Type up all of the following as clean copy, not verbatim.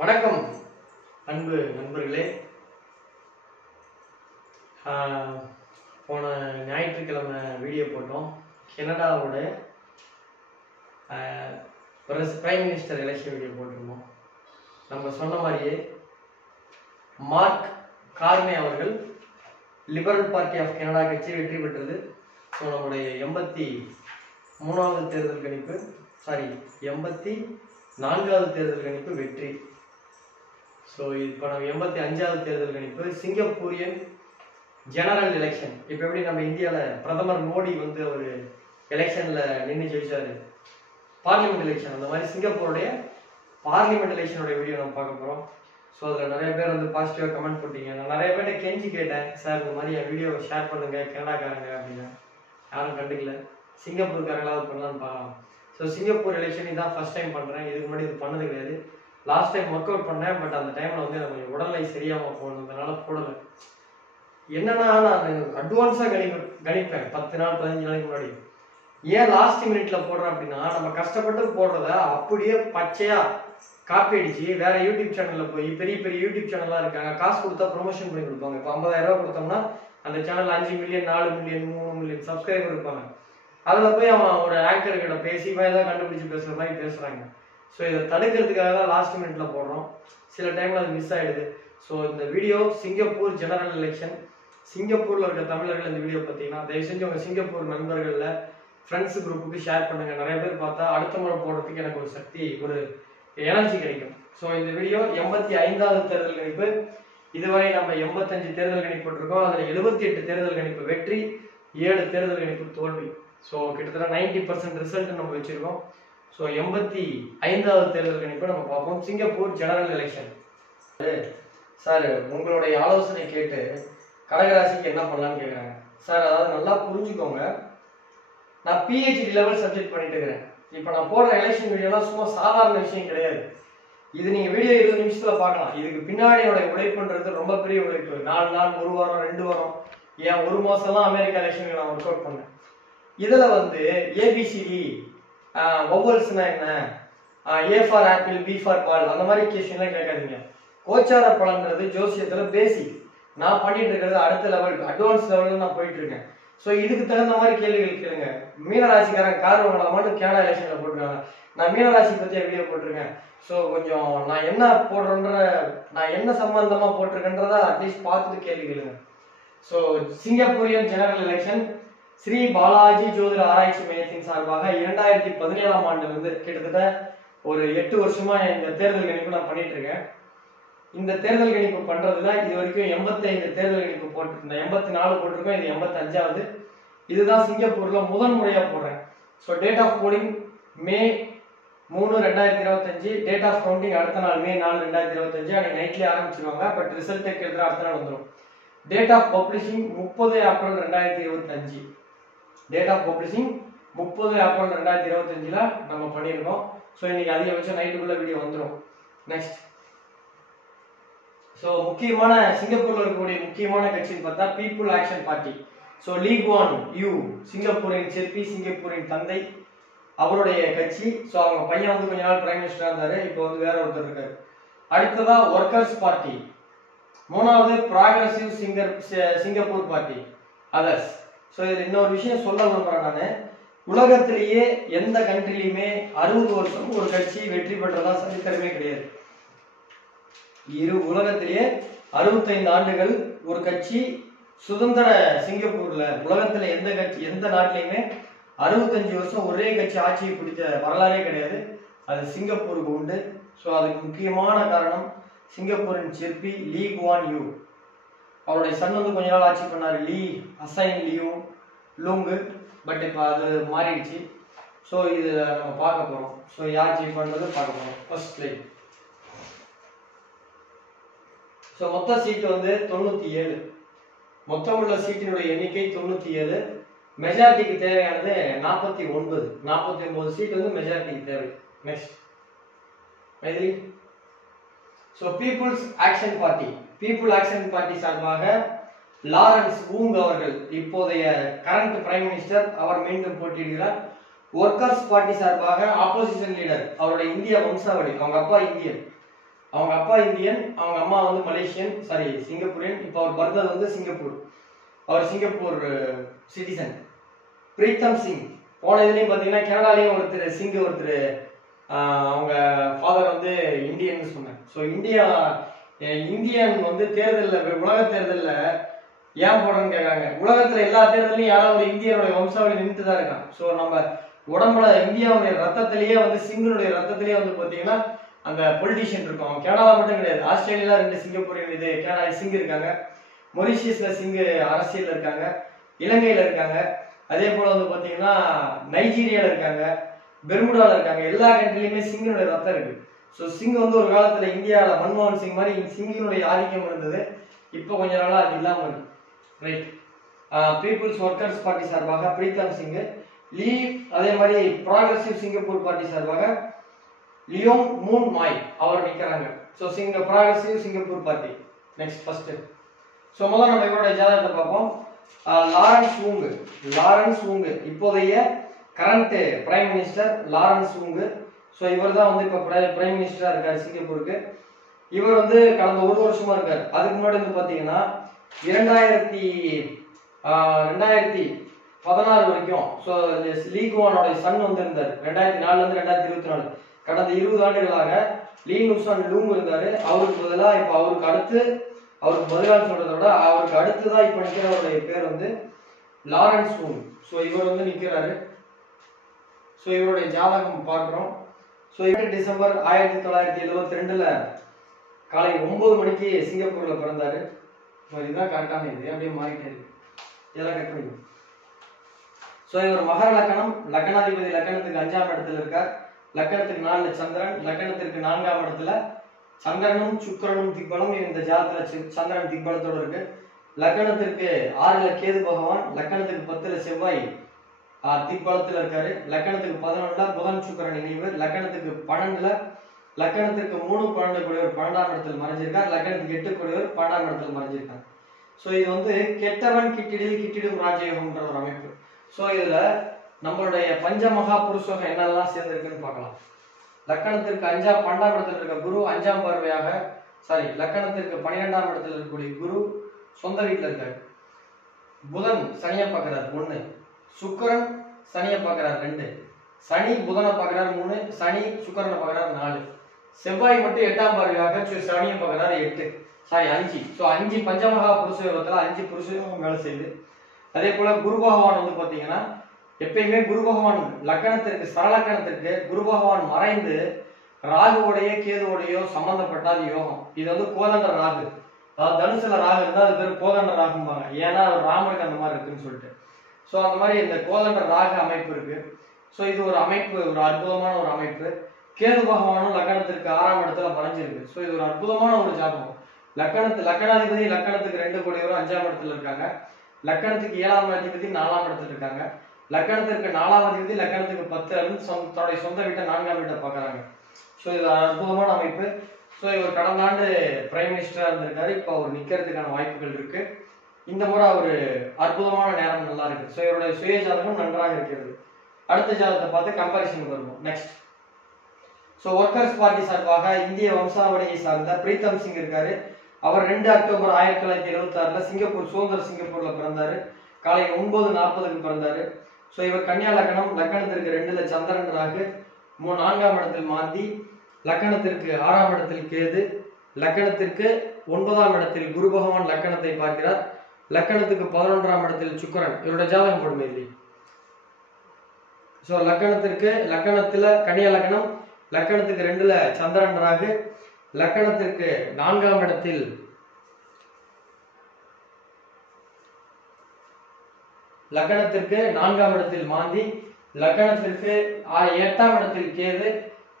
வணக்கம் அன்பு நண்பர்களே. போன ஞாயிற்றுக்கிழமை வீடியோ போட்டோம். கனடாவோட பிரைம் மினிஸ்டர் எலெக்ஷன் வீடியோ போட்டிருந்தோம். நம்ம சொன்ன மாதிரியே மார்க் கார்னே அவர்கள் லிபரல் பார்ட்டி ஆஃப் கனடா கட்சி வெற்றி பெற்றது. ஸோ நம்முடைய 83வது தேர்தல் கணிப்பு 84வது தேர்தல் கணிப்பு வெற்றி. ஸோ இப்போ நம்ம 85வது தேர்தல் கணிப்பு சிங்கப்பூரியன் ஜெனரல் எலெக்ஷன். இப்போ எப்படி நம்ம இந்தியாவில் பிரதமர் மோடி வந்து ஒரு எலெக்ஷனில் நின்று ஜெயிச்சாரு, பார்லிமெண்ட் எலெக்ஷன், அந்த மாதிரி சிங்கப்பூருடைய பார்லிமெண்ட் எலெக்ஷனுடைய வீடியோ நம்ம பார்க்க போகிறோம். ஸோ அதில் நிறைய பேர் வந்து பாசிட்டிவாக கமெண்ட் போட்டீங்க. நான் நிறைய பேர்கிட்ட கெஞ்சி கேட்டேன், சார் இந்த மாதிரி என் வீடியோவை ஷேர் பண்ணுங்க கனடாக்காரங்க அப்படின்னு. யாரும் கண்டுக்கல. சிங்கப்பூர்காரங்களாவது பண்ணலான்னு பார்க்கலாம். ஸோ சிங்கப்பூர் எலெக்ஷன் இதான் ஃபர்ஸ்ட் டைம் பண்ணுறேன். இதுக்கு முன்னாடி இது பண்ணது கிடையாது. லாஸ்ட் டைம் ஒர்க் அவுட் பண்ணேன், பட் அந்த டைமில் வந்து எனக்கு உடல்நிலை சரியாமல் போனதுனால போடலை. என்னன்னா நான் அட்வான்ஸாக கணிப்பேன் 10 நாள் 15 நாளைக்கு முன்னாடி. ஏன் லாஸ்ட் மினிட்ல போடுறேன் அப்படின்னா, நம்ம கஷ்டப்பட்டு போடுறத அப்படியே பச்சையா காப்பி அடிச்சு வேற யூடியூப் சேனல்ல போய் பெரிய பெரிய யூடியூப் சேனல்லாம் இருக்காங்க, காசு கொடுத்தா ப்ரொமோஷன் பண்ணி கொடுப்பாங்க. இப்போ 50,000 ரூபாய் கொடுத்தோம்னா அந்த channel 5 million 4 million 3 million subscriber இருப்பாங்க. அதில் போய் அவன் ஒரு ஆங்கர் கிட்ட பேசி ஏதாவது கண்டுபிடிச்சு பேசுற மாதிரி பேசுறாங்க. ஸோ இதை தடுக்கிறதுக்காக தான் லாஸ்ட் மினிட்ல போடுறோம். சில டைம்ல அது மிஸ் ஆயிடுது. ஸோ இந்த வீடியோ சிங்கப்பூர் ஜெனரல் எலெக்ஷன். சிங்கப்பூர்ல இருக்க தமிழர்கள் இந்த வீடியோ பார்த்தீங்கன்னா தயவு செஞ்சு உங்க சிங்கப்பூர் நண்பர்கள்ல ஃப்ரெண்ட்ஸ் குரூப்புக்கு ஷேர் பண்ணுங்க. நிறைய பேர் பார்த்தா அடுத்த முறை போடுறதுக்கு எனக்கு ஒரு சக்தி, ஒரு எனர்ஜி கிடைக்கும். ஸோ இந்த வீடியோ 85வது தேர்தல் கணிப்பு. இதுவரை நம்ம 85 தேர்தல் கணிப்பு போட்டிருக்கோம். அதில் 78 தேர்தல் கணிப்பு வெற்றி, 7 தேர்தல் கணிப்பு தோல்வி. ஸோ கிட்டத்தட்ட 90% ரிசல்ட் நம்ம வச்சிருக்கோம். ஸோ 85வது தேர்தல் கணிப்பு நம்ம பார்ப்போம். Singapore general election. சார் உங்களுடைய ஆலோசனை கேட்டு கடகராசிக்கு என்ன பண்ணலான்னு கேட்குறாங்க. சார் அதாவது நல்லா புரிஞ்சுக்கோங்க, நான் PhD லெவல் சப்ஜெக்ட் பண்ணிட்டு இருக்கிறேன். இப்போ நான் போடுற எலெக்ஷன் வீடியோலாம் சும்மா சாதாரண விஷயம் கிடையாது. இது நீங்க வீடியோ 20 நிமிஷத்துல பார்க்கலாம். இதுக்கு பின்னாடி உழைப்புன்றது ரொம்ப பெரிய உழைப்பு. 4 நாள், 1 வாரம், 2 வாரம், ஏன் 1 மாசம்லாம் அமெரிக்கா எலெக்ஷனுக்கு நான் ஒர்க் அவுட் பண்ணேன். இதுல வந்து ABCD வவல்ஸ்னா என்ன, A for apple, B for ball, அந்த மாதிரி கேஷன்லாம் கேட்காதீங்க. கோச்சார பலன்றது ஜோசியத்துல பேசிக். நான் பண்ணிட்டு இருக்கிறது அடுத்த லெவல், அட்வான்ஸ் லெவலில் நான் போயிட்டு இருக்கேன். ஸோ இதுக்கு தகுந்த மாதிரி கேள்விகள் கேளுங்க. மீனராசிக்காரன் கார் வாங்கலாமான்னு கனடா எலெக்ஷன்ல போட்டிருக்காங்க. நான் மீனராசி பத்திய வீடியோ போட்டிருக்கேன். ஸோ கொஞ்சம் நான் என்ன போடுறேன்ற, நான் என்ன சம்பந்தமா போட்டிருக்கேன்றத அட்லீஸ்ட் பார்த்துட்டு கேள்வி கேளுங்க. So Singaporean general election Shri Balaji ஜோதிட ஆராய்ச்சி மையத்தின் சார்பாக 2017ஆம் ஆண்டு வந்து கிட்டத்தட்ட ஒரு 8 வருஷமா இந்த தேர்தல் கணிப்பு நான் பண்ணிட்டு இருக்கேன். இந்த தேர்தல் கணிப்பு பண்றதுல இது வரைக்கும் 85 தேர்தல் கணிப்பு போட்டிருந்தேன். 84 போட்டிருக்கோம், இது 85வது. இதுதான் சிங்கப்பூர்ல முதன் முறையா போடுறேன். So date of polling May 3, 2025. Date of counting அடுத்த நாள் May 4, 2025. அன்னைக்கு நைட்லேயே ஆரம்பிச்சிருவாங்க. பட் ரிசல்ட் கேட்கறது அடுத்த நாள் வந்துடும். Date of publishing 30 April 2025. Date of publishing 30 April 2025ல நம்ம பண்ணியிருக்கோம். ஸோ இன்னைக்கு அதிகபட்சம் நைட்டுக்குள்ள வீடியோ வந்துடும். நெக்ஸ்ட், ஸோ முக்கியமான சிங்கப்பூர்ல இருக்கக்கூடிய முக்கியமான கட்சின்னு பார்த்தா people action party. So Lee Kuan Yew, சிங்கப்பூரின் சிற்பி, சிங்கப்பூரின் தந்தை, அவருடைய கட்சி. ஸோ அவங்க பையன் வந்து கொஞ்ச நாள் பிரைம் மினிஸ்டரா இருந்தாரு, இப்போ வந்து வேற ஒருத்தர் இருக்காரு. அடுத்ததா ஒர்க்கர்ஸ் பார்ட்டி. 3வது progressive Singapore party, others. So இதுல இன்னொரு விஷயம் சொல்ல விரும்புறேன் நான். உலகத்திலேயே எந்த கண்ட்ரிலையுமே 60 வருஷம் ஒரு கட்சி வெற்றி பெற்றதா சரித்திரமே கிடையாது. உலகத்திலேயே 65 ஆண்டுகள் ஒரு கட்சி சுதந்திர சிங்கப்பூர்ல, உலகத்துல எந்த கட்சி எந்த நாட்டிலையுமே 65 வருஷம் ஒரே கட்சி ஆட்சியை பிடிச்ச வரலாறே கிடையாது. அது சிங்கப்பூருக்கு உண்டு. ஸோ அதுக்கு முக்கியமான காரணம் சிங்கப்பூரின் சிற்பி லீ குவான் யூ. அவருடைய சன் வந்து கொஞ்ச நாள் ஆட்சி பண்ணாரு, லீ ஹசைன் லியூ லூங்கு. பட் இப்போ அது மாறிடுச்சு. ஸோ இது நம்ம பார்க்க போறோம். ஸோ யார் ஜெயிப் பண்றது பார்க்க போறோம். First slide. ஸோ மொத்த சீட்டு வந்து 97. மொத்தம் உள்ள சீட்டினுடைய எண்ணிக்கை 97. மெஜாரிட்டிக்கு தேவையானது 49 சீட் வந்து மெஜாரிட்டிக்கு தேவை. Next Maithili. So people's action party. People action party சார்பாக லாரன்ஸ் வூங் அவர்கள், இப்போதைய கரண்ட் பிரைம் மினிஸ்டர், அவர் மீண்டும் போட்டியிடுகிறார். ஒர்க்கர்ஸ் பார்ட்டி சார்பாக ஆப்போசிஷன் லீடர், அவருடைய இந்திய வம்சாவளி, அவங்க அப்பா இந்தியன், அவங்க அப்பா இந்தியன், அவங்க அம்மா வந்து மலேசியன், சாரி சிங்கப்பூரியன். இப்போ அவர் பிறந்தது வந்து சிங்கப்பூர். அவர் சிங்கப்பூர் சிட்டிசன். பிரீத்தம் சிங். போன இதுலயும் பாத்தீங்கன்னா கனடாலையும் ஒருத்தர் சிங், ஒருத்தர் அவங்க ஃபாதர் வந்து இந்தியன் சொன்னேன். ஸோ இந்தியன் வந்து தேர்தலில், உலக தேர்தலில் ஏன் போடுறேன்னு கேட்குறாங்க. உலகத்துல எல்லா தேர்தலையும் யாராவது ஒரு இந்தியனுடைய வம்சாவளி நின்றுட்டு தான் இருக்கான். ஸோ நம்ம உடம்புல இந்தியாவுடைய ரத்தத்திலேயே வந்து சிங்கனுடைய ரத்தத்திலேயே வந்து பார்த்தீங்கன்னா அந்த பொலிட்டிஷியன் இருக்கும். கனடா மட்டும் கிடையாது, ஆஸ்திரேலியால 2 சிங்கப்பூரியன் இது கனடா சிங் இருக்காங்க, மொரிஷியஸ்ல சிங் அரசியல் இருக்காங்க, இலங்கையில இருக்காங்க, அதே போல வந்து பார்த்தீங்கன்னா நைஜீரியால இருக்காங்க, பெர்முடால இருக்காங்க. எல்லா கண்ட்ரிலையுமே சிங்கனுடைய ரத்தம் இருக்கு. ஸோ சிங் வந்து ஒரு காலத்துல இந்தியாவில் மன்மோகன் சிங் மாதிரி சிங்கினுடைய ஆதிக்கம் இருந்தது. இப்போ கொஞ்ச நாளா அது இல்லாமல் இருக்கு. ரைட். பீப்புள்ஸ் ஒர்க்கர்ஸ் பார்ட்டி சார்பாக பிரீத்தம் சிங். லீவ் அதே மாதிரி ப்ராக்ரசிவ் சிங்கப்பூர் பார்ட்டி சார்பாக லியோங் மூன் மாய் அவர் நிற்கிறாங்க. So progressive Singapore party. Next first. So முதல்ல நம்ம இவருடைய ஜாதகத்தை பார்ப்போம். லாரன்ஸ் வூங் இப்போதைய current prime minister Lawrence Wong. So இவர் தான் வந்து இப்போ பிரைம் மினிஸ்டரா இருக்காரு சிங்கப்பூருக்கு. இவர் வந்து கடந்த 1 வருஷமா இருக்காரு. அதுக்கு முன்னாடி வந்து பார்த்தீங்கன்னா 2016 வரைக்கும் ஸோ லீ குவானோட சன் வந்து இருந்தார். 2004 இருந்து 2024 கடந்த 20 ஆண்டுகளாக லீ நுசான் லூங் இருந்தாரு. அவருக்கு பதிலாக இப்போ அவருக்கு பதிலாக சொல்றதை விட அவருக்கு அடுத்துதான் இப்போ நிற்கிறவருடைய பேர் வந்து லாரன்ஸ் வூங். ஸோ இவர் வந்து நிற்கிறாரு. ஸோ இவருடைய ஜாதகம் பார்க்குறோம். ஸோ 8 டிசம்பர் 1972 காலை 9 மணிக்கு சிங்கப்பூர்ல பிறந்தாரு. இதுதான் கரெக்டான இது, அப்படியே மாறிட்டே இருக்கு, இதெல்லாம் கட் பண்ணி. ஸோ இவர் மகர லக்கணம், லக்கணாதிபதி லக்கணத்துக்கு 5ஆம் இடத்துல இருக்கார். லக்கணத்துக்கு 4 சந்திரன், லக்கணத்திற்கு 4ஆம் இடத்துல சந்திரனும் சுக்கிரனும் திக்பலம். இந்த ஜாதகத்துல சந்திரன் திக்பலத்தோட இருக்கு. லக்கணத்திற்கு 6ல கேது பகவான், லக்கணத்துக்கு 10ல செவ்வாய் திக்பலத்துல இருக்காரு. லக்கணத்துக்கு 11ல புதன் சுக்கிரன் இணைவு, லக்கணத்துக்கு 12ல லக்கணத்திற்கு 3 12 கூடியவர் 12ஆம் இடத்தில் மறைஞ்சிருக்கார். லக்கணத்துக்கு 8 கூடியவர் 12ஆம் இடத்தில் மறைஞ்சிருக்கார். ஸோ இது வந்து கெட்டவன் கிட்டிடும் ராஜயோகம்ன்ற ஒரு அமைப்பு. ஸோ இதுல நம்மளுடைய பஞ்சமகா புருஷோகம் என்னெல்லாம் சேர்ந்திருக்குன்னு பார்க்கலாம். லக்கணத்திற்கு 12ஆம் இடத்துல இருக்க குரு 5ஆம் பார்வையாக, லக்கணத்திற்கு 12ஆம் இடத்துல இருக்கக்கூடிய குரு சொந்த வீட்டுல இருக்காரு. புதன் சனியை பார்க்கிறார் 1, சுக்கிரன் சனியை பார்க்கிறார் 2, சனி புதனை பார்க்கிறார் 3, சனி சுக்கிரனை பார்க்கிறார் 4, செவ்வாய் மட்டும் 8ஆம் பார்வையாக சனியை பார்க்கிறார் 5. ஸோ 5 பஞ்சமகா புருஷயோகத்துல 5 புருஷயோகம் வேலை செய்யுது. அதே போல குரு பகவான் வந்து பாத்தீங்கன்னா எப்பயுமே குரு பகவான் லக்கணத்திற்கு சரலக்கணத்திற்கு குரு பகவான் மறைந்து ராகுவோடைய கேதுவோடையோ சம்பந்தப்பட்டால் யோகம். இது வந்து கோதண்ட ராகு, அதாவது தனுசுல ராகு இருந்தால் அது பேர் கோதண்ட ராகும்பாங்க. ஏன்னா ராமருக்கு அந்த மாதிரி இருக்குன்னு சொல்லிட்டு. ஸோ அந்த மாதிரி இந்த கோதண்ட ராகு அமைப்பு இருக்கு. ஸோ இது ஒரு அமைப்பு, ஒரு அற்புதமான ஒரு அமைப்பு. கேது பகவானும் லக்கணத்திற்கு 6ஆம் இடத்துல மறைஞ்சிருக்கு. ஸோ இது ஒரு அற்புதமான ஒரு ஜாதகம். லக்கணாதிபதி லக்கணத்துக்கு 2 கூடியவர் 5ஆம் இடத்துல இருக்காங்க. லக்கணத்துக்கு 7ஆம் அதிபதி 4ஆம் இடத்துல இருக்காங்க. லக்கணத்திற்கு 4ஆம் அதிபதி லக்கணத்துக்கு 10ல இருந்து தன்னுடைய சொந்த வீட்டை 4ஆம் வீட்டை பார்க்கறாங்க. ஸோ இது அற்புதமான அமைப்பு. ஸோ இவர் கடந்த ஆண்டு பிரைம் மினிஸ்டரா இருந்திருக்காரு. இப்போ அவர் நிக்கிறதுக்கான வாய்ப்புகள் இருக்கு. இந்த முறை அவர் அற்புதமான நேரம் நல்லா இருக்கு. ஸோ இவருடைய சுய ஜாதகம் நன்றாக இருக்கிறது. அடுத்த ஜாதகத்தை பார்த்து கம்பாரிசன் வருவோம். நெக்ஸ்ட். ஸோ ஒர்க்கர்ஸ் பார்ட்டி சார்பாக இந்திய வம்சாவளியை சார்ந்த பிரீத்தம் சிங் இருக்காரு. அவர் 2 அக்டோபர் 1976 சிங்கப்பூர் சுதந்திர சிங்கப்பூர்ல பிறந்தாரு. காலை 9:40 பிறந்தாரு. ஸோ இவர் கன்னியா லக்கணம், லக்கணத்திற்கு 2ல சந்திரன் ராகு, 4ஆம் இடத்தில் மாந்தி, லக்கணத்திற்கு 6ஆம் இடத்தில் கேது, லக்கணத்திற்கு 9ஆம் இடத்தில் குரு பகவான் லக்கணத்தை பார்க்கிறார். லக்கணத்துக்கு 11ஆம் இடத்தில் சுக்கிரன். இவருடைய ஜாதகம் போடுமே இல்லை. ஸோ லக்கணத்துல கன்னியா லக்கணம், லக்கணத்துக்கு 2ல சந்திரன் ராகு, லக்கணத்திற்கு 4ஆம் இடத்தில் மாந்தி, லக்கணத்திற்கு 8ஆம் இடத்தில் கேது,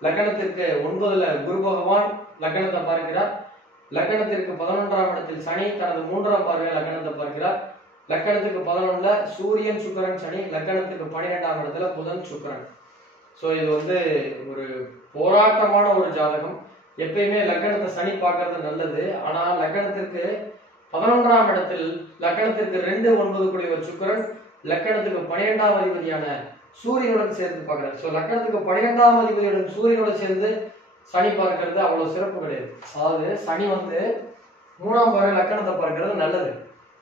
லக்கணத்திற்கு 9ல குரு பகவான் லக்கணத்தை பார்க்கிறார். லக்கணத்திற்கு 11ஆம் இடத்தில் சனி தனது 3ஆம் பார்வையை லக்கணத்தை பார்க்கிறார். லக்கணத்துக்கு 11ல சூரியன் சுக்கிரன் சனி, லக்கணத்துக்கு 12ஆம் இடத்துல புதன் சுக்கிரன். ஸோ இது வந்து ஒரு போராட்டமான ஒரு ஜாதகம். எப்பயுமே லக்கணத்தை சனி பார்க்கறது நல்லது. ஆனா லக்கணத்திற்கு 11ஆம் இடத்தில் லக்கணத்திற்கு 2, 9 கூடியவர் சுக்கிரன், லக்கணத்துக்கு 12ஆம் அதிபதியான சூரியனுடன் சேர்ந்து பார்க்கிறார். ஸோ லக்கணத்துக்கு 12ஆம் அதிபதியுடன் சூரியனுடன் சேர்ந்து சனி பார்க்கறது அவ்வளவு சிறப்பு கிடையாது. அதாவது சனி வந்து 3ஆம் பார்வை லக்கணத்தை பார்க்கறது நல்லது.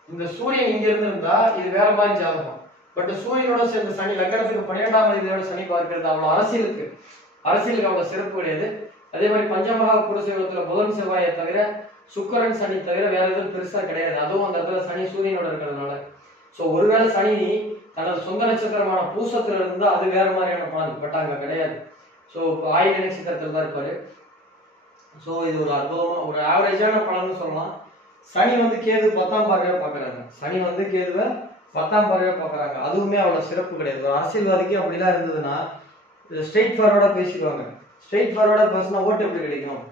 இந்த சூரியன் இங்க இருந்திருந்தா இது வேற மாதிரி ஜாதகம். பட் சூரியனோட சேர்ந்த சனி லக்கணத்துக்கு 12ஆம் அதிபதியோட சனி பார்க்கிறது அவ்வளவு அரசியலுக்கு அவ்வளவு சிறப்பு கிடையாது. அதே மாதிரி பஞ்சமகா புருஷ யோகத்துல புதன் செவ்வாயை தவிர சுக்கிரன் சனி தவிர வேற எதுவும் பெருசா கிடையாது. அதுவும் அந்த இடத்துல சனி சூரியனோட இருக்கிறதுனால. சோ ஒருவேளை சனி தனது சொந்த நட்சத்திரமான பூசத்துல இருந்தா அது வேற மாதிரியான பலன். பட் அங்க கிடையாது. ஸோ இப்போ ஆயுத நட்சத்திரத்தில் தான் இருப்பாரு. ஸோ இது ஒரு அற்புதமா ஒரு ஆவரேஜான பலன்னு சொல்லலாம். சனி வந்து கேது 10ஆம் பார்வையா பாக்குறாங்க. சனி வந்து கேதுவை 10ஆம் பார்வையா பாக்குறாங்க. அதுவுமே அவ்வளவு சிறப்பு கிடையாது. ஒரு அரசியல்வாதிக்கு அப்படிலாம் இருந்ததுன்னா ஸ்ட்ரெயிட் ஃபார்வர்டா பேசிடுவாங்க. ஸ்ட்ரெயிட் ஃபார்வர்டா பேசினா ஓட்டு எப்படி கிடைக்கும்?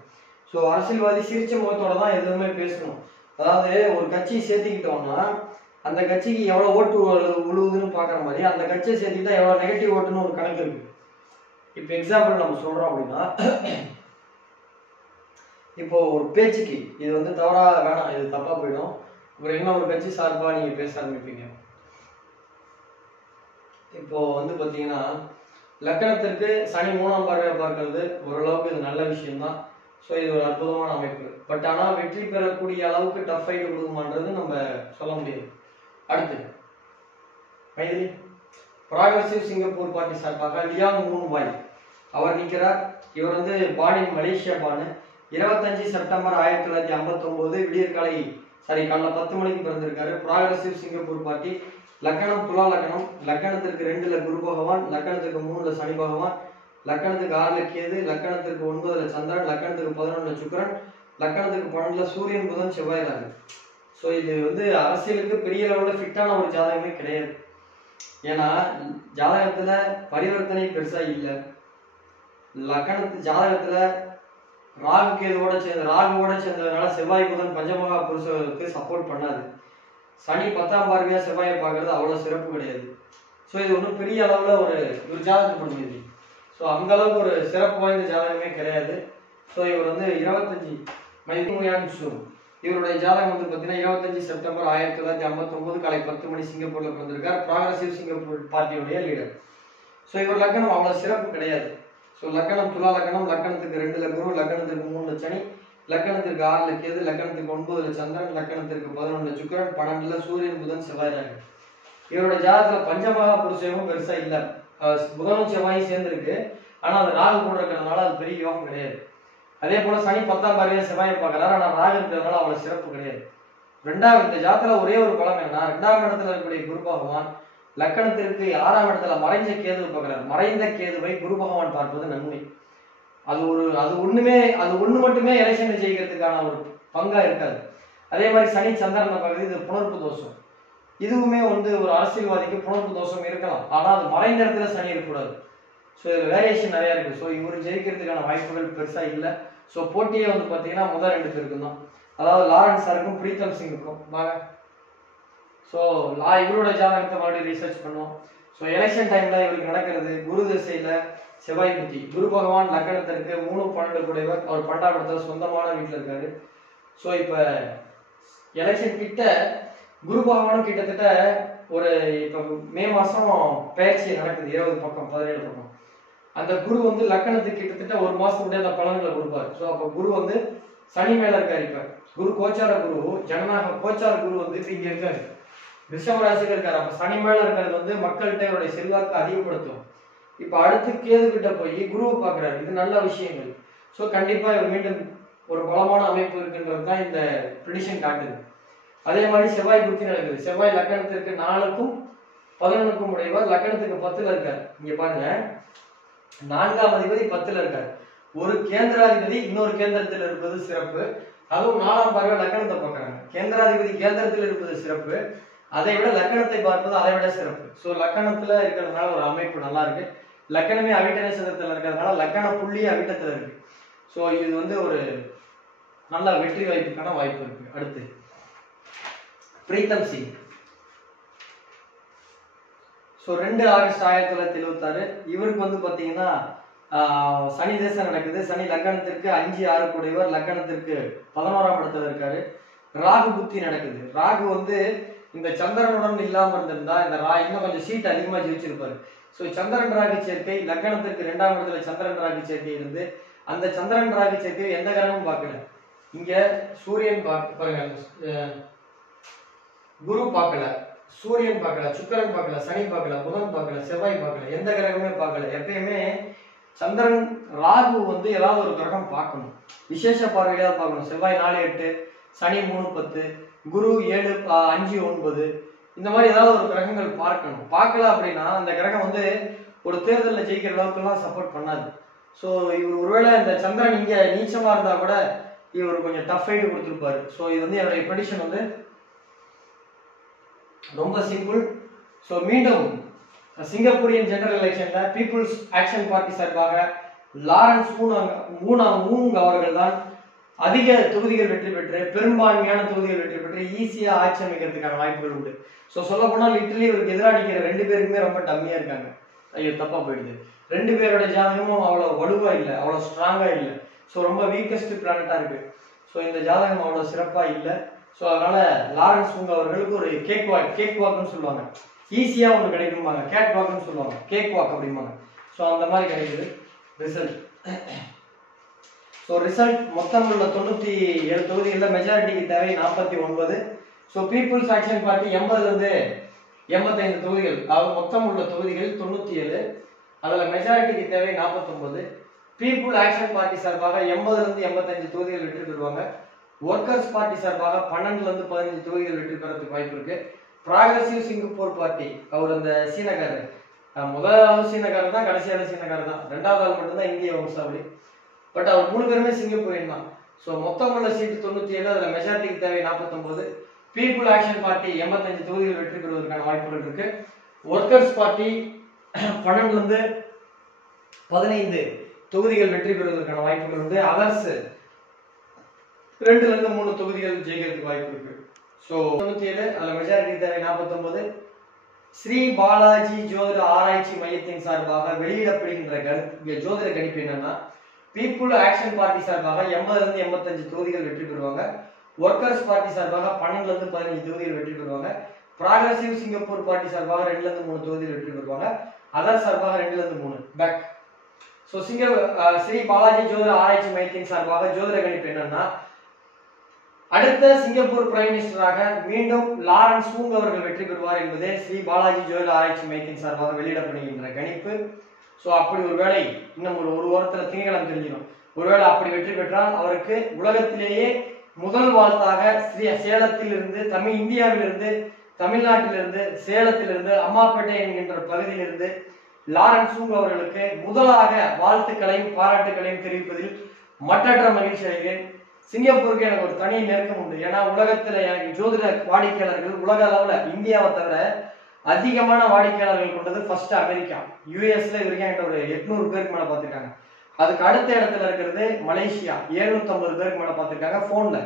ஸோ அரசியல்வாதி சிரிச்ச முகத்தோட தான் எதுவுமே பேசணும். அதாவது ஒரு கட்சியை சேர்த்துக்கிட்டோம்னா அந்த கட்சிக்கு எவ்வளவு ஓட்டு உழுவுதுன்னு பாக்குற மாதிரி அந்த கட்சியை சேர்த்துக்கிட்டா எவ்வளவு நெகட்டிவ் ஓட்டுன்னு ஒரு கணக்கு இருக்கு. இப்போ எக்ஸாம்பிள் நம்ம சொல்றோம் அப்படின்னா, இப்போ ஒரு பேச்சுக்கு இது வந்து தவறா வேணாம், இது தப்பா போயிடும். அப்புறம் இன்னும் ஒரு கட்சி சார்பா நீங்க பேச ஆரம்பிப்பீங்க. இப்போ வந்து பாத்தீங்கன்னா லக்கணத்திற்கு சனி 3ஆம் பார்வையா பார்க்கறது ஓரளவுக்கு இது நல்ல விஷயம்தான். ஸோ இது ஒரு அற்புதமான அமைப்பு. பட் ஆனா வெற்றி பெறக்கூடிய அளவுக்கு டஃப் ஃபைட் கொடுக்குமான்றது நம்ம சொல்ல முடியாது. அடுத்து மைதிலி ப்ராக்ரசிவ் சிங்கப்பூர் பார்ட்டி சார்பாக லியாங் மூன் வாய் அவர் நிற்கிறார். இவர் வந்து பானின் மலேசியா பானு. 25 செப்டம்பர் 1959 விடியற்காலை காலைல 10 மணிக்கு பிறந்திருக்காரு. Progressive Singapore party. லக்கணம் துலா லக்கணம். லக்கணத்திற்கு 2ல குரு பகவான், லக்கணத்துக்கு 3ல சனி பகவான், லக்கணத்துக்கு 6ல கேது, லக்கணத்திற்கு 9ல சந்திரன், லக்கணத்துக்கு 11ல சுக்கிரன், லக்கணத்துக்கு 12ல சூரியன் புதன் செவ்வாய் ராகு. ஸோ இது வந்து அரசியலுக்கு பெரிய லெவலில் ஃபிட்டான ஒரு ஜாதகமே கிடையாது. ஏன்னா ஜாதகத்துல பரிவர்த்தனை பெருசா இல்லை. லக்கணத்து ஜாதகத்துல ராகுவோட சேர்ந்ததுனால செவ்வாய் புதன் பஞ்சமகா புருஷருக்கு சப்போர்ட் பண்ணாது. சனி 10ஆம் பார்வையா செவ்வாயை பார்க்கறது அவ்வளவு சிறப்பு கிடையாது. ஸோ இது ஒன்றும் பெரிய அளவுல ஒரு ஜாதகம் பண்ணுது. ஸோ அந்த அளவுக்கு ஒரு சிறப்பு வாய்ந்த ஜாதகமே கிடையாது. ஸோ இவர் வந்து 25 இவருடைய ஜாதகம் வந்து பார்த்தீங்கன்னா 25 செப்டம்பர் 1959 காலை 10 மணி சிங்கப்பூர்ல பிறந்திருக்கார். ப்ராக்ரசிவ் சிங்கப்பூர் பார்ட்டியுடைய லீடர். ஸோ இவர் லக்கணம் அவ்வளவு சிறப்பு கிடையாது. ஸோ லக்கணம் துலா லக்கணம். லக்கணத்துக்கு 2ல குரு, லக்கணத்துக்கு 3ல சனி, லக்கணத்திற்கு 6ல கேது, லக்கணத்துக்கு 9ல சந்திரன், லக்கணத்திற்கு 11ல சுக்கிரன், 12ல சூரியன் புதன் செவ்வாய் ராகு. இவருடைய ஜாதகத்துல பஞ்சமகா புருஷமும் பெருசா இல்ல. புதனும் செவ்வாயும் சேர்ந்திருக்கு. ஆனா அது ராகு கூட இருக்கிறதுனால அது பெரிய யோகம் கிடையாது. அதே போல சனி 10ஆம் பார்வையா செவ்வாயை பார்க்கிறார். ஆனா ராகு இருக்கிறதுனால அவ்வளவு சிறப்பு கிடையாது. ரெண்டாவது இந்த ஜாதகத்துல ஒரே ஒரு பலம் என்ன, 2ஆம் இடத்துல இருக்கக்கூடிய குரு பகவான் லக்கணத்திற்கு 6ஆம் இடத்துல மறைஞ்ச கேதுவை பார்க்கிறார். மறைந்த கேதுவை குரு பகவான் பார்ப்பது நன்மை. அது ஒண்ணு மட்டுமே எலெக்ஷன் ஜெயிக்கிறதுக்கான ஒரு பங்கா இருக்காது. அதே மாதிரி சனி சந்திரனை பார்க்கறது இது புணர்ப்பு தோஷம். இதுவுமே வந்து ஒரு அரசியல்வாதிக்கு புணர்ப்பு தோஷம் இருக்கலாம். ஆனா அது மறைந்த இடத்துல சனி இருக்கக்கூடாது. ஸோ இதுல வேரியேஷன் நிறைய இருக்கு. ஸோ இவர் ஜெயிக்கிறதுக்கான வாய்ப்புகள் பெருசா இல்லை. ஸோ போட்டியே வந்து பாத்தீங்கன்னா முதல் 2 பேருக்கும் தான். அதாவது லாரன்ஸ் சாருக்கும் பிரீத்தம் சிங்குக்கும் வாங்க. ஸோ இவரோட ஜாதகத்தை மறுபடியும் ரிசர்ச் பண்ணுவோம். ஸோ எலெக்ஷன் டைம்ல இவருக்கு நடக்கிறது குரு திசையில செவ்வாய் புத்தி. குரு பகவான் லக்கணத்திற்கு 3-12 கூடையவர். அவர் 12ஆம் இடத்துல சொந்தமான வீட்டுல இருக்காரு. ஸோ இப்ப எலெக்ஷன் கிட்ட குரு பகவானும் கிட்டத்தட்ட ஒரு இப்ப மே மாசம் பயிற்சி நடக்குது. 20 பக்கம் 17 பக்கம். அந்த குரு வந்து லக்கணத்துக்கு கிட்டத்தட்ட ஒரு மாசத்துடைய அந்த பலன்களை கொடுப்பாரு. ஸோ அப்ப குரு வந்து சனி மேல இருக்காரு. இப்ப குரு கோச்சார குரு, ஜனநாயக கோச்சார குரு வந்து இங்க இருக்காரு, ரிஷப ராசியில இருக்காரு. அப்ப சனி மேல இருக்கிறது வந்து மக்கள்கிட்ட அவருடைய செல்வாக்கு அதிகப்படுத்தும். இப்ப அடுத்து கேது கிட்ட போய் குருவை பாக்குறாரு. இது நல்ல விஷயங்கள். ஸோ கண்டிப்பா இவர் மீண்டும் ஒரு பலமான அமைப்பு இருக்குன்றது தான் இந்த ப்ரெடிக்ஷன் காட்டுது. அதே மாதிரி செவ்வாய் புத்தி நடக்குது. செவ்வாய் லக்கணத்திற்கு 4க்கும் 11க்கும் உடையவர். லக்கணத்துக்கு 10ல இருக்காரு. இங்க பாருங்க, 4ஆம் அதிபதி 10ல இருக்காரு. ஒரு கேந்திராதிபதி இன்னொரு கேந்திரத்தில் இருப்பது சிறப்பு. அதுவும் 4ஆம் பார்வை லக்கணத்தை பார்க்கறாங்க. கேந்திராதிபதி கேந்திரத்தில் இருப்பது சிறப்பு. அதை விட லக்கணத்தை பார்ப்பது அதை விட சிறப்பு. ஸோ லக்கணத்துல இருக்கிறதுனால ஒரு அமைப்பு நல்லா இருக்கு. லக்கணமே அவிட்ட நட்சத்திரத்துல இருக்கிறதுனால லக்கண புள்ளி அவிட்டத்துல இருக்கு. ஸோ இது வந்து ஒரு நல்ல வெற்றி வாய்ப்புக்கான வாய்ப்பு இருக்கு. அடுத்து பிரீத்தம் சிங். ஸோ 2 ஆகஸ்ட் 1976 இவருக்கு வந்து பாத்தீங்கன்னா சனி தேசம் நடக்குது. சனி லக்கணத்திற்கு 5-6 கூடையவர். லக்கணத்திற்கு 11ஆம் இடத்துல இருக்காரு. ராகு புத்தி நடக்குது. ராகு வந்து இந்த சந்திரனுடன் இல்லாம இருந்திருந்தா இந்த இன்னும் கொஞ்சம் சீட் அதிகமா ஜெயிச்சிருப்பாரு. ஸோ சந்திரன் ராகு சேர்க்கை, லக்கணத்திற்கு 2ஆம் இடத்துல சந்திரன் ராகு சேர்க்கை இருந்து அந்த சந்திரன் ராகு சேர்க்கை எந்த கிரகமும் பார்க்கல. இங்க சூரியன் பாருங்க, குரு பார்க்கல, சூரியன் பார்க்கல, சுக்கிரன் பார்க்கல, சனி பார்க்கல, புதன் பார்க்கல, செவ்வாய் பார்க்கல, எந்த கிரகமே பார்க்கல. எப்பயுமே சந்திரன் ராகு வந்து ஏதாவது ஒரு கிரகம் பார்க்கணும், விசேஷ பார்வையாவது பார்க்கணும். செவ்வாய் 4-8, சனி 3-10, குரு 7-5-9, இந்த மாதிரி ஏதாவது ஒரு கிரகங்கள் பார்க்கணும். பார்க்கல அப்படின்னா அந்த கிரகம் வந்து ஒரு தேர்தலில் ஜெயிக்கிற அளவுக்கு எல்லாம் சப்போர்ட் பண்ணாது. ஸோ இவர் ஒருவேளை இந்த சந்திரன் இங்க நீச்சமா இருந்தா கூட இவர் கொஞ்சம் டஃப் ஃபைட் கொடுத்துருப்பாரு. ஸோ இது வந்து என்னுடைய ப்ரெடிக்ஷன் வந்து ரொம்ப சிம்பிள். ஸோ மீண்டும் சிங்கப்பூரியன் ஜெனரல் எலெக்ஷன்ல பீப்புள்ஸ் ஆக்ஷன் பார்ட்டி சார்பாக லாரன்ஸ் வூங் அவர்கள் தான் அதிக தொகுதிகள் வெற்றி பெற்று, பெரும்பான்மையான தொகுதிகள் வெற்றி பெற்று ஈஸியா ஆட்சி அமைக்கிறதுக்கான வாய்ப்புகள் உண்டு. ஸோ சொல்ல போனால் இட்லி இவருக்கு எதிராக நிற்கிற 2 பேருக்குமே ரொம்ப டம்மியா இருக்காங்க. ஐயோ தப்பா போயிடுது. 2 பேரோட ஜாதகமும் அவ்வளவு வலுவா இல்லை, அவ்வளவு ஸ்ட்ராங்கா இல்லை. ஸோ ரொம்ப வீக்கஸ்ட் பிளானட்டா இருக்கு. ஸோ இந்த ஜாதகம் அவ்வளவு சிறப்பா இல்லை. ஸோ அதனால லாரன்ஸ் வூங் அவர்களுக்கு ஒரு கேக் வாக்னு சொல்லுவாங்க, ஈஸியா ஒன்று கிடைக்குமாங்க. கேட் வாக்னு சொல்லுவாங்க, கேக் வாக் அப்படிம்பாங்க. ஸோ அந்த மாதிரி கிடைக்குது ரிசல்ட். ஸோ ரிசல்ட் மொத்தம் உள்ள 97 தொகுதிகளில் மெஜாரிட்டிக்கு தேவை 49. So people's action party 80 to 85 தொகுதிகள், அதாவது மொத்தம் உள்ள தொகுதிகள் 97, அதுல மெஜாரிட்டிக்கு தேவை 49. பீப்புள் ஆக்ஷன் பார்ட்டி சார்பாக 80 to 85 தொகுதிகள் வெற்றி பெறுவாங்க. ஒர்க்கர்ஸ் பார்ட்டி சார்பாக 12 to 15 தொகுதிகள் வெற்றி பெறதுக்கு வாய்ப்பு இருக்கு. ப்ராக்ரசிவ் சிங்கப்பூர் பார்ட்டி, அவர் அந்த சீனக்காரர், முதலாவது சீனக்காரர் தான், கடைசியான சீனக்காரர் தான், 2வது ஆள் மட்டும்தான் இந்திய வம்சாவளி. பட் அவர் 3 பேருமே சிங்கப்பூரியன் தான். ஸோ மொத்தம் உள்ள சீட்டு 97, அதுல மெஜாரிட்டிக்கு தேவை 49. பீப்புள் ஆக்ஷன் பார்ட்டி 85 தொகுதிகள் வெற்றி பெறுவதற்கான வாய்ப்புகள் இருக்கு. ஒர்க்கர்ஸ் பார்ட்டி 12 to 15 தொகுதிகள் வெற்றி பெறுவதற்கான வாய்ப்புகள் உண்டு. அதர்ஸ் 2 to 3 தொகுதிகள் ஜெயிக்கிறதுக்கு வாய்ப்பு இருக்கு. ஸோ 97, அதுல மெஜாரிட்டி தேவை 49. ஸ்ரீ பாலாஜி ஜோதிட ஆராய்ச்சி மையத்தின் சார்பாக வெளியிடப்படுகின்ற ஜோதிட கணிப்பு என்னன்னா, பீப்புள் ஆக்ஷன் பார்ட்டி சார்பாக 80 to 85 தொகுதிகள் வெற்றி பெறுவாங்க. ஒர்க்கர்ஸ் பார்ட்டி சார்பாக 12 to 15 தொகுதிகள் வெற்றி பெறுவாங்க. ப்ராக்ரசிவ் சிங்கப்பூர் பார்ட்டி சார்பாக 2 to 3 தொகுதிகள் வெற்றி பெறுவாங்க. அதர் சார்பாக 2 to 3 back. So Shri Balaji ஜோதிட ஆராய்ச்சி மையத்தின் சார்பாக ஜோதிட கணிப்பு என்னன்னா, அடுத்த சிங்கப்பூர் பிரைம் மினிஸ்டராக மீண்டும் லாரன்ஸ் வூங் அவர்கள் வெற்றி பெறுவார் என்பதே ஸ்ரீ பாலாஜி ஜோதிட ஆராய்ச்சி மையத்தின் சார்பாக வெளியிடப்படுகின்ற கணிப்பு. ஸோ அப்படி ஒருவேளை இன்னும் ஒரு வாரத்துல திங்கட்கிழமை தெரிஞ்சிடும், ஒருவேளை அப்படி வெற்றி பெற்றால் அவருக்கு உலகத்திலேயே முதல் வாழ்த்தாக சேலத்திலிருந்து இந்தியாவிலிருந்து, தமிழ்நாட்டிலிருந்து, சேலத்திலிருந்து, அம்மாப்பேட்டை என்கின்ற பகுதியிலிருந்து லாரன்ஸ் வூங் அவர்களுக்கு முதலாக வாழ்த்துக்களையும் பாராட்டுகளையும் தெரிவிப்பதில் மற்றற்ற மகிழ்ச்சி அடைகிறேன். சிங்கப்பூருக்கு எனக்கு ஒரு தனி நெருக்கம் உண்டு. ஏன்னா உலகத்துல எனக்கு ஜோதிட வாடிக்கையாளர்கள் உலக அளவுல இந்தியாவை தவிர அதிகமான வாடிக்கையாளர்கள் கொண்டது ஃபர்ஸ்ட் அமெரிக்கா. யூஎஸ்ல இது வரைக்கும் என்கிட்ட ஒரு 800 பேருக்கு மேல பார்த்துருக்காங்க. அதுக்கு அடுத்த இடத்துல இருக்கிறது மலேசியா, 750 பேருக்கு மேல பார்த்துருக்காங்க போன்ல.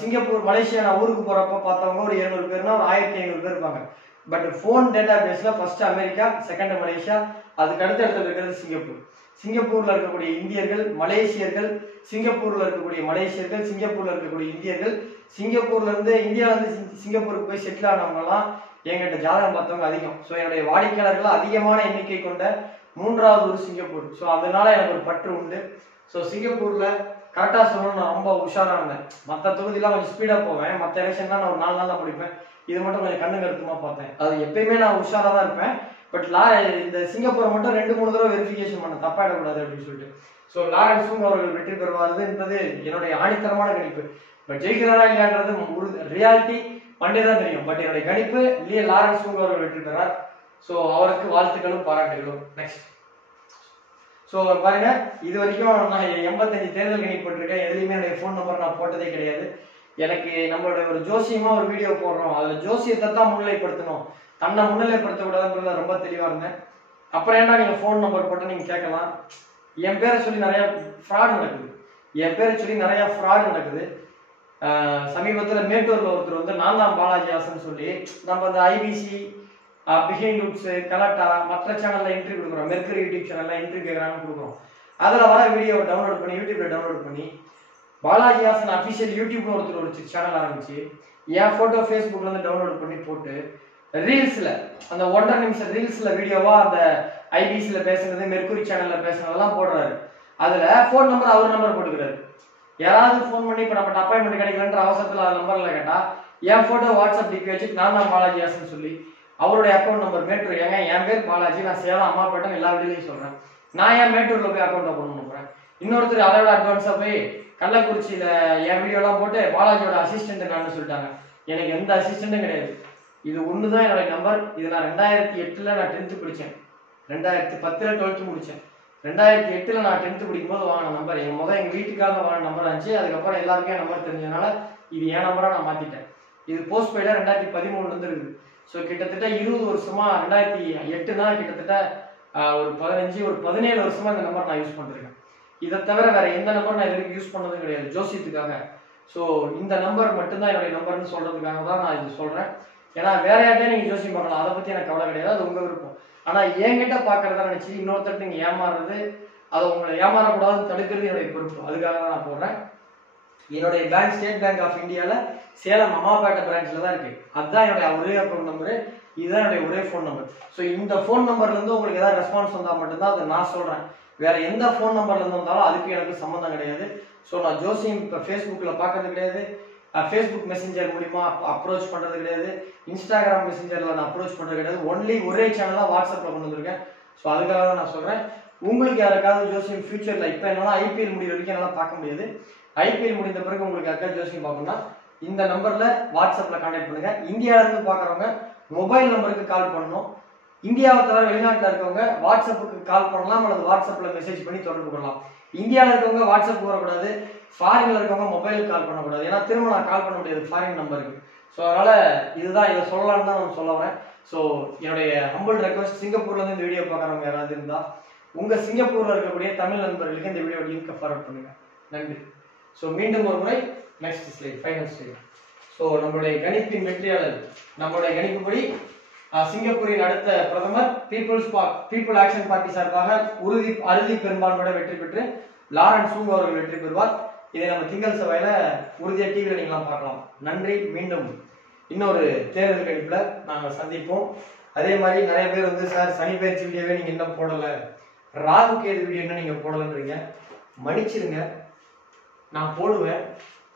சிங்கப்பூர், மலேசியா நான் ஊருக்கு போறப்ப பார்த்தவங்க ஒரு 700 பேர்னா ஒரு 1500 பேர் இருப்பாங்க. பட் போன் டேட்டா பேஸ்ல ஃபர்ஸ்ட் அமெரிக்கா, செகண்ட் மலேசியா, அதுக்கு அடுத்த இடத்துல இருக்கிறது சிங்கப்பூர். சிங்கப்பூர்ல இருக்கக்கூடிய இந்தியர்கள், மலேசியர்கள், சிங்கப்பூர்ல இருக்கக்கூடிய மலேசியர்கள், சிங்கப்பூர்ல இருக்கக்கூடிய இந்தியர்கள், சிங்கப்பூர்ல இருந்து இந்தியாவில இருந்து சிங்கப்பூருக்கு போய் செட்டில் ஆனவங்க எல்லாம் என்கிட்ட ஜாதகம் பார்த்தவங்க அதிகம். ஸோ என்னுடைய வாடிக்கையாளர்கள் அதிகமான எண்ணிக்கை கொண்ட 3வது ஊர் சிங்கப்பூர். ஸோ அதனால எனக்கு ஒரு பற்று உண்டு. ஸோ சிங்கப்பூர்ல கரெக்டா சொல்லணும், நான் ரொம்ப உஷாரா இருந்தேன். மற்ற தொகுதியெல்லாம் கொஞ்சம் ஸ்பீடா போவேன், மற்ற எலெக்ஷன்லாம் நான் ஒரு 4 நாள் தான் முடிப்பேன். இது மட்டும் கொஞ்சம் கண்ணு கருத்துமா பார்த்தேன். அது எப்பயுமே நான் உஷாரா தான் இருப்பேன். பட் இந்த சிங்கப்பூரை மட்டும் 2-3 தடவை வெரிஃபிகேஷன் பண்ண, தப்பாயிடக்கூடாது அப்படின்னு சொல்லிட்டு. ஸோ லாரன்ஸ் வூங் அவர்கள் வெற்றி பெறுவார் என்பது என்னுடைய ஆணித்தரமான கணிப்பு. பட் ஜெயிக்கிறாரா இல்லையான்றது ரியாலிட்டி மண்டே தான் தெரியும். பட் என்னுடைய கணிப்பு லாரன்ஸ் வூங் அவர்கள் வெற்றி பெறார். ஸோ அவருக்கு வாழ்த்துக்களும் பாராட்டுகளும். நெக்ஸ்ட். ஸோ பாருங்க, இது வரைக்கும் நான் 85 தேர்தல் கணிப்பு போட்டிருக்கேன். எதுலையுமே என்னுடைய ஃபோன் நம்பர் நான் போட்டதே கிடையாது. எனக்கு நம்மளுடைய ஒரு ஜோசியமா ஒரு வீடியோ போடுறோம், அதுல ஜோசியத்தை தான் முன்னிலைப்படுத்தணும், தன்னை முன்னிலைப்படுத்த கூடாதுன்றத ரொம்ப தெளிவா இருந்தேன். அப்புறம் ஏன்னா நீங்க ஃபோன் நம்பர் போட்டு நீங்க கேட்கலாம். என் பேரை சொல்லி நிறைய ஃப்ராட் நடக்குது. சமீபத்தில் மேட்டூர்ல ஒருத்தர் வந்து நான் தான் பாலாஜி ஹாசன் சொல்லி நம்ம அந்த ஐபிசி, பிஹைண்ட் ரூட்ஸ், கலட்டா, மற்ற சேனல்ல என்ட்ரி கொடுக்குறோம், மெர்க்கரி யூடியூப் சேனல்ல என்ட்ரி கேட்கறாங்கன்னு கொடுக்குறோம். அதுல வர வீடியோவை டவுன்லோட் பண்ணி யூடியூப்ல டவுன்லோட் பண்ணி பாலாஜி ஹாசன் அபிஷியல் யூடியூப்ல ஒருத்தர் ஒரு சேனல் ஆரம்பிச்சு என் போட்டோ ஃபேஸ்புக்ல இருந்து டவுன்லோட் பண்ணி போட்டு ரீல்ஸ்ல அந்த 1.5 நிமிஷம் ரீல்ஸ்ல வீடியோவா அந்த ஐபிசில பேசுனது, மெர்க்குரி சேனல்ல பேசுனதெல்லாம் போடுறாரு. அதுல ஃபோன் நம்பர் அவர் நம்பர் போட்டுக்கிறாரு. யாராவது ஃபோன் பண்ணி இப்போ நம்ம அப்பாயின்மெண்ட் கிடைக்கலன்ற அவசரத்தில் அந்த நம்பர்ல கேட்டா என் போட்டோ வாட்ஸ்அப் டிபி வச்சு நான் தான் பாலாஜி ஹாசன் சொல்லி அவருடைய அக்கௌண்ட் நம்பர் மேட்டூர் ஏங்க என் பேர் பாலாஜி, நான் சேலம் அம்மாப்பேட்டம் எல்லா வீடியோலையும் சொல்றேன். நான் ஏன் மேட்டூர்ல போய் அக்கௌண்ட் ஓப்பன் பண்ண போறேன்? இன்னொருத்தர் அதை விட அட்வான்ஸா போய் கள்ளக்குறிச்சியில என் வீடியோலாம் போட்டு பாலாஜியோட அசிஸ்டன்ட் நான் சொல்லிட்டாங்க. எனக்கு எந்த அசிஸ்டன்ட்டும் கிடையாது. இது ஒண்ணுதான் என்னோட நம்பர். இது நான் 2008 நான் 10th படிச்சேன். 2010 12th முடிச்சேன். 2008 நான் 10th படிக்கும்போது வாங்கின நம்பர். எங்க வீட்டுக்காக வாங்கின நம்பர் ஆச்சு. அதுக்கப்புறம் எல்லாருக்கும் என் நம்பர் தெரிஞ்சதுனால இது என் நம்பரா நான் மாத்திட்டேன். இது போஸ்ட் பெய்டா 2013 இருந்து இருக்குது. ஸோ கிட்டத்தட்ட 20 வருஷமா 2008னா கிட்டத்தட்ட ஒரு 17 வருஷமா இந்த நம்பர் நான் யூஸ் பண்ணிருக்கேன். இதை தவிர வேற எந்த நம்பர் நான் இது வரைக்கும் யூஸ் பண்ணதும் கிடையாது ஜோசியத்துக்காக. ஸோ இந்த நம்பர் மட்டும்தான் என்னுடைய நம்பர்னு சொல்றதுக்காக தான் நான் இது சொல்றேன். ஏன்னா வேற யார்ட்டையும் நீங்க ஜோசியம் பார்க்கலாம், அதை பத்தி எனக்கு கவலை கிடையாது, அது உங்க விருப்பம். ஆனா என்கிட்ட பாக்குறதா நினைச்சு இன்னொருத்தர் நீங்க ஏமாறுறது, அதை உங்களை ஏமாறக்கூடாதுன்னு தடுக்கிறது என்னுடைய பொறுப்பு. அதுக்காக தான் நான் போடுறேன். என்னுடைய பேங்க் ஸ்டேட் பேங்க் ஆஃப் இந்தியாவில் சேலம் அம்மாப்பேட்டை பிரான்ச்சில் தான் இருக்கு. அதுதான் என்னுடைய ஒரே அக்கௌண்ட் நம்பரு, இதுதான் என்னுடைய ஒரே ஃபோன் நம்பர். ஸோ இந்த ஃபோன் நம்பர்ல இருந்து உங்களுக்கு ஏதாவது ரெஸ்பான்ஸ் வந்தால் மட்டும்தான் அதை நான் சொல்றேன். வேற எந்த ஃபோன் நம்பர்ல இருந்து வந்தாலும் அதுக்கு எனக்கு சம்மந்தம் கிடையாது. ஸோ நான் ஜோசியம் இப்போ ஃபேஸ்புக்கில் பார்க்கறது கிடையாது, ஃபேஸ்புக் மெசேஞ்சர் மூலிமா அப்ரோச் பண்ணுறது கிடையாது, இன்ஸ்டாகிராம் மெசேஞ்சரில் நான் அப்ரோச் பண்ணுறது கிடையாது. ஒன்லி ஒரே சேனலாக வாட்ஸ்அப்பில் கொண்டு வந்திருக்கேன். ஸோ அதுக்காக தான் நான் சொல்கிறேன். உங்களுக்கு யாருக்காவது ஜோசியம் ஃபியூச்சரில் இப்போ என்னால் ஐபிஎல் முடிகிற வரைக்கும் என்னால் பார்க்க முடியாது. ஐபிஎல் முடிந்த பிறகு உங்களுக்கு யாருக்காவது ஜோசியம் பார்க்கணும்னா இந்த நம்பரில் வாட்ஸ்அப்பில் கான்டாக்ட் பண்ணுங்கள். இந்தியாவிலேருந்து பார்க்குறவங்க மொபைல் நம்பருக்கு கால் பண்ணணும். இந்தியாவை தவிர வெளிநாட்டில் இருக்கவங்க வாட்ஸ்அப்புக்கு கால் பண்ணலாம் அல்லது வாட்ஸ்அப்பில் மெசேஜ் பண்ணி தொடர்பு கொள்ளலாம். இந்தியாவில் இருக்கவங்க வாட்ஸ்அப் வரக்கூடாது, ஃபாரின்ல இருக்கவங்க மொபைலுக்கு கால் பண்ணக்கூடாது. ஏன்னா திரும்ப நான் கால் பண்ண முடியாது ஃபாரின் நம்பருக்கு. ஸோ அதனால இதுதான் இதை சொல்லலாம்னு தான் நான் சொல்ல வரேன். ஸோ என்னுடைய ஹம்பிள் ரெக்வஸ்ட், சிங்கப்பூர்லேருந்து இந்த வீடியோ பார்க்குறவங்க யாராவது இருந்தால் உங்கள் சிங்கப்பூரில் இருக்கக்கூடிய தமிழ் நண்பர்களுக்கு இந்த வீடியோ லிங்கை ஃபார்வர்ட் பண்ணுங்க. நன்றி. ஸோ மீண்டும் ஒரு முறை next slide, final slide. So நம்மளுடைய கணிப்பின் வெற்றியாளர், நம்மளுடைய கணிப்புப்படி சிங்கப்பூரின் அடுத்த பிரதமர் பீப்புள் ஆக்ஷன் பார்ட்டி சார்பாக அறுதி பெரும்பான்மையோட வெற்றி பெற்று லாரன்ஸ் சூங் அவர்கள் வெற்றி பெறுவார். இதை நம்ம திங்கள் சபையில உறுதியா டிவியில நீங்களாம் பார்க்கலாம். நன்றி. மீண்டும் இன்னொரு தேர்தல் கணிப்புல நாங்கள் சந்திப்போம். அதே மாதிரி நிறைய பேர் வந்து சார் சனி பயிற்சி வீடியோவே நீங்க இன்னும் போடல, ராகு கேது வீடியோ என்ன நீங்க போடலன்றீங்க. மன்னிச்சிருங்க, நான் போடுவேன்.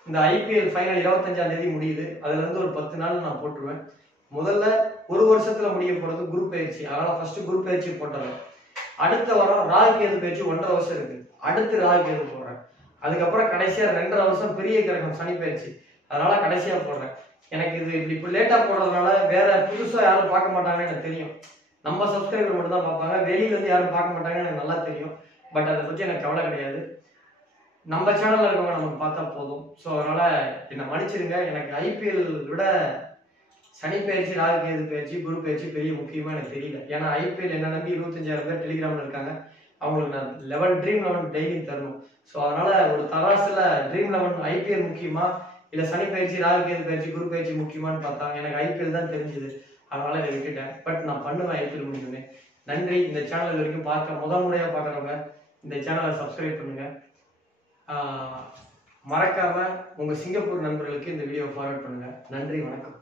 இந்த ஐபிஎல் ஃபைனல் 25ஆம் தேதி முடியுது. அதுல இருந்து ஒரு 10 நாள் நான் போட்டுருவேன். முதல்ல ஒரு வருஷத்துல முடிய போறது குரு பயிற்சி, அதனால ஃபர்ஸ்ட் குரு பயிற்சி போட்டுறேன். அடுத்த வாரம் ராகு கேது பயிற்சி 1.5 வருஷம் இருக்கு, அடுத்து ராகு கேது போடுறேன். அதுக்கப்புறம் கடைசியா 2.5 வருஷம் பெரிய கிரகம் சனி பயிற்சி, அதனால கடைசியா போடுறேன். எனக்கு இது இப்படி லேட்டா போடுறதுனால வேற புதுசா யாரும் பார்க்க மாட்டாங்கன்னு எனக்கு தெரியும். நம்ம சப்ஸ்கிரைபர் மட்டும் தான் பார்ப்பாங்க, வெளியில இருந்து யாரும் பார்க்க மாட்டாங்கன்னு எனக்கு நல்லா தெரியும். பட் அதை பத்தி எனக்கு கவலை கிடையாது. நம்ம சேனல்ல இருக்கவங்க நமக்கு பார்த்தா போதும். ஸோ அதனால என்னை மன்னிச்சிருங்க. எனக்கு ஐபிஎல் விட சனி பயிற்சி, ராகு கேது பயிற்சி, குரு பயிற்சி பெரிய முக்கியமா எனக்கு தெரியல. ஏன்னா ஐபிஎல் என்ன நம்பி 25,000 பேர் டெலிகிராம்ல இருக்காங்க. அவங்களுக்கு நான் ட்ரீம் 11 டெய்லி தரணும். ஸோ அதனால ஒரு தராசுல ட்ரீம் 11 ஐபிஎல் முக்கியமா இல்ல சனி பயிற்சி, ராகு கேது பயிற்சி, குரு பயிற்சி முக்கியமானு பார்த்தாங்க. எனக்கு ஐபிஎல் தான் தெரிஞ்சது, அதனால இதை விட்டுட்டேன். பட் நான் பண்ணுவேன் ஐபிஎல் முடிஞ்சோடனே. நன்றி. இந்த சேனல் வரைக்கும் முதல் முறையா பார்க்குறவங்க இந்த சேனலை சப்ஸ்கிரைப் பண்ணுங்க. மறக்காம உங்க சிங்கப்பூர் நண்பர்களுக்கு இந்த வீடியோ ஃபார்வர்ட் பண்ணுங்க. நன்றி, வணக்கம்.